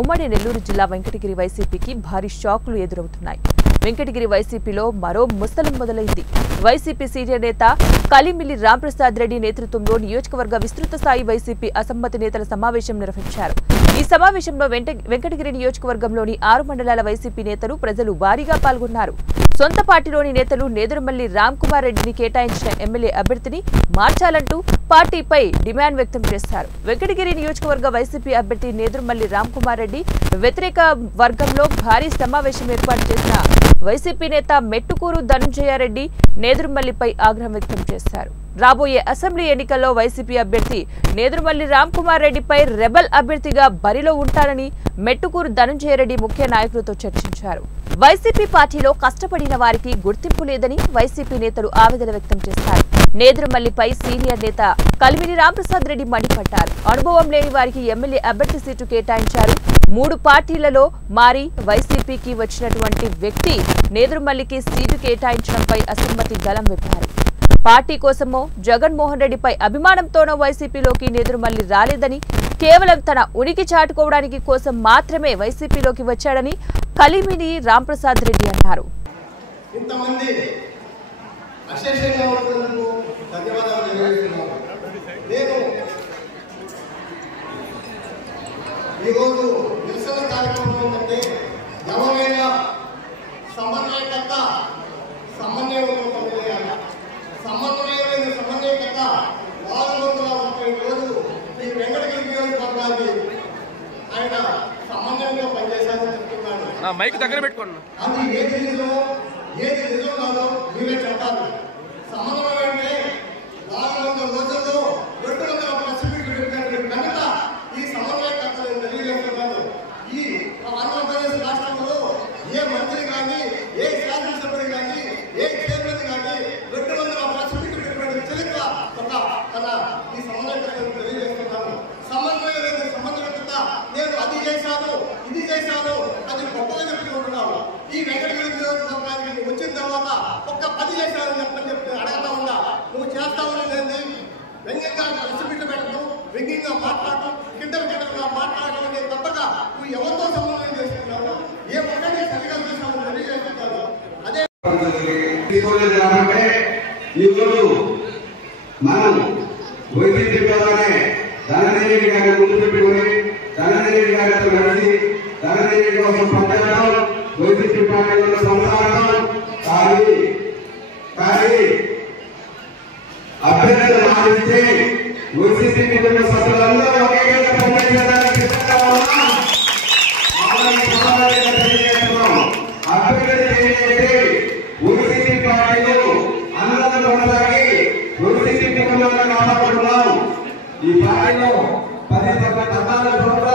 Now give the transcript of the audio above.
ఉమ్మడి నెల్లూరు జిల్లా వెంకటగిరి వైసీపీకి భారీ షాకులు ఎదురవుతున్నాయి. వెంకటగిరి వైసీపీలో మరో ముస్తలం మొదలైంది. వైసీపీ సీనియర్ నేత కలిమిల్లి రాంప్రసాద్ రెడ్డి నేతృత్వంలో నియోజకవర్గ విస్తృత స్థాయి వైసీపీ అసమ్మతి నేతల సమావేశం నిర్వహించారు. ఈ సమావేశంలో వెంకటగిరి నియోజకవర్గంలోని 6 మండలాల వైసీపీ నేతలు, ప్రజలు భారీగా పాల్గొన్నారు. సొంత పార్టీలోని నేతలు నేదురుమల్లి రామ్కుమార్ రెడ్డిని కేటాయించిన ఎమ్మెల్యే అభ్యర్థిని మార్చాలంటూ పార్టీపై డిమాండ్ వ్యక్తం చేశారు. వెంకటగిరి నియోజకవర్గ వైసీపీ అభ్యర్థి నేదురుమల్లి రామ్కుమార్ రెడ్డి వ్యతిరేక వర్గంలో భారీ సమావేశం ఏర్పాటు చేసిన వైసీపీ నేత మెట్టుకూరు ధనుంజయారెడ్డి నేదురుమల్లిపై ఆగ్రహం వ్యక్తం చేశారు. రాబోయే అసెంబ్లీ ఎన్నికల్లో వైసీపీ అభ్యర్థి నేదురుమల్లి రామ్కుమార్ రెడ్డిపై రెబల్ అభ్యర్థిగా బరిలో ఉంటానని మెట్టుకూరు ధనుంజయారెడ్డి ముఖ్య నాయకులతో చర్చించారు. వైసీపీ పార్టీలో కష్టపడిన వారికి గుర్తింపు లేదని వైసీపీ నేతలు ఆవేదన వ్యక్తం చేశారు. నేదురుమల్లిపై సీనియర్ నేత కలిమిల్లి రాంప్రసాద్ రెడ్డి మండిపడ్డారు. అనుభవం లేని వారికి ఎమ్మెల్యే అభ్యర్థి సీటు కేటాయించారు. 3 పార్టీలలో మారి వైసీపీకి వచ్చినటువంటి వ్యక్తి నేదురుమల్లికి సీటు కేటాయించడంపై అసమ్మతి గలం విప్పారు. పార్టీ కోసమో జగన్మోహన్ రెడ్డిపై అభిమానంతోనో వైసీపీలోకి నేదురుమల్లి రాలేదని, కేవలం తన ఉనికి చాటుకోవడానికి కోసం మాత్రమే వైసీపీలోకి వచ్చాడని కలిమిల్లి రాంప్రసాద్ రెడ్డి అన్నారు. ఈరోజు నిరసన కార్యక్రమం ఏంటంటే ఎవరైనా సమన్వయకర్త సమన్వయకర్త సమన్వయకర్త 430 రోజులు ఈ వెంకటగిరి నియోజకవర్గాన్ని ఆయన సమన్వయంలో పనిచేశారని చెప్తున్నాను. మైక్ దగ్గర పెట్టుకోండి. అది ఏది నిజం కాదో మీరే చెప్పాలి. సమన్వయం అంటే 400 రోజుల్లో 200 ప్రెస్ మీట్లు పెట్టినటువంటి ఘనత ఈ సమన్వయకర్తలు తెలియజేస్తున్నారు. ఈ ఆంధ్రప్రదేశ్ రాష్ట్రంలో ఏ మంత్రి కానీ, ఏ శాసనసభ్యుడు కానీ, ఏ చైర్మన్ కానీ 200 ప్రెస్ మీట్లు పెట్టినటువంటి చరిత్ర తన ఈ సమన్వయకర్తలు తెలియజేస్తున్నారు. సమన్వయం లేదు, సమన్వయకర్త నేను అది చేశాను, ఇది చేశాను అది గొప్పగా చెప్పుకుంటున్నాను. ఈ వెంకటగిరి నియోజకవర్గానికి వచ్చిన తర్వాత ఒక్క 10 చేశానని చెప్పి అడగతా ఉన్నా. నువ్వు చేస్తావని లేదు, వ్యంగ్యంగా ప్రెస్ పెట్టడం, వ్యంగ్యంగా మాట్లాడటం, కిందగా మాట్లాడటం అనేది తప్పగా నువ్వు ఎవరితో సమన్వయం చేస్తున్నావు, ఏ ఒక్కటి సరిగా చేస్తామని తెలియజేస్తున్నారు. అదే ఈరోజు మనం వైసీపీ ద్వారానే ధనంజయ రెడ్డి గారిని ముందు పెట్టుకుని ధనంజయ రెడ్డి గారితో కలిసి ధనంజయ రెడ్డి కోసం పనిచేయడం, వైసీపీ పార్టీలో సంసారం కానీ అభ్యర్థులు మారిస్తే వైసీపీ కుటుంబ సభ్యులందరూ ఒకే పనిచేయడానికి సిద్ధంగా ఉన్నాం. అభ్యర్థులు ఏంటంటే వైసీపీ పార్టీలో అందరూ కొనసాగి వైసీపీ కుటుంబాలను కాపాడుతున్నాం. ఈ పార్టీలో 10 సంవత్సరాల